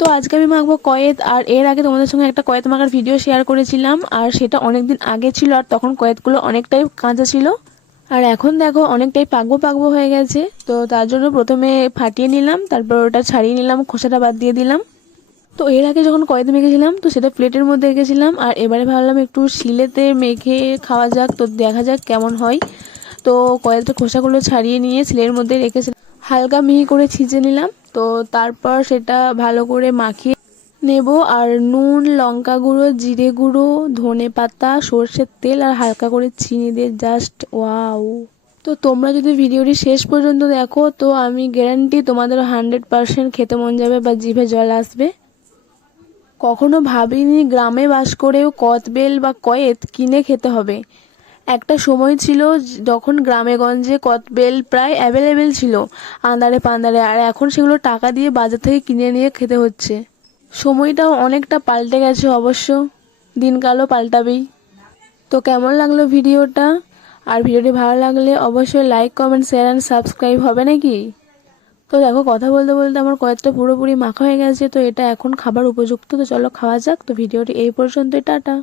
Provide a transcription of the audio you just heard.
তো আজকে আমি মাখবো কয়েত। আর এর আগে তোমাদের সঙ্গে একটা কয়েত মাখার ভিডিও শেয়ার করেছিলাম, আর সেটা অনেকদিন আগে ছিল, আর তখন কয়েতগুলো অনেকটাই কাঁচা ছিল। আর এখন দেখো অনেকটাই পাকবো পাকবো হয়ে গেছে। তো তার জন্য প্রথমে ফাটিয়ে নিলাম, তারপর ওটা ছাড়িয়ে নিলাম, খোসাটা বাদ দিয়ে দিলাম। তো এর আগে যখন কয়েত মেখেছিলাম তো সেটা প্লেটের মধ্যে রেখেছিলাম, আর এবারে ভাবলাম একটু শিলেতে মেখে খাওয়া যাক, তো দেখা যাক কেমন হয়। তো কয়েকটা খোসাগুলো ছাড়িয়ে নিয়ে শিলের মধ্যে রেখেছিলাম, হালকা মিহি করে ছিঁচে নিলাম। তো তারপর সেটা ভালো করে মাখিয়ে নেব। আর নুন, লঙ্কা গুঁড়ো, জিরে গুঁড়ো, ধনে পাতা, সর্ষের তেল আর হালকা করে চিনি দিয়ে জাস্ট ওয়াও। তো তোমরা যদি ভিডিওটি শেষ পর্যন্ত দেখো তো আমি গ্যারান্টি তোমাদের 100% খেতে মন যাবে বা জিভে জল আসবে। কখনো ভাবিনি গ্রামে বাস করেও কদবেল বা কয়েত কিনে খেতে হবে। একটা সময় ছিল যখন গ্রামে গঞ্জে কদবেল প্রায় অ্যাভেলেবেল ছিল আন্দারে পান্দারে, আর এখন সেগুলো টাকা দিয়ে বাজার থেকে কিনে নিয়ে খেতে হচ্ছে। সময়টাও অনেকটা পাল্টে গেছে অবশ্য, দিনকালও পাল্টাবেই। তো কেমন লাগলো ভিডিওটা? আর ভিডিওটি ভালো লাগলে অবশ্যই like, comment, share and subscribe হবে নাকি? তো দেখো কথা বলতে বলতে আমার কয়েকটা পুরোপুরি মাখা হয়ে গেছে, তো এটা এখন খাবার উপযুক্ত। তো চলো খাওয়া যাক। তো ভিডিওটি এই পর্যন্তই, টাটা।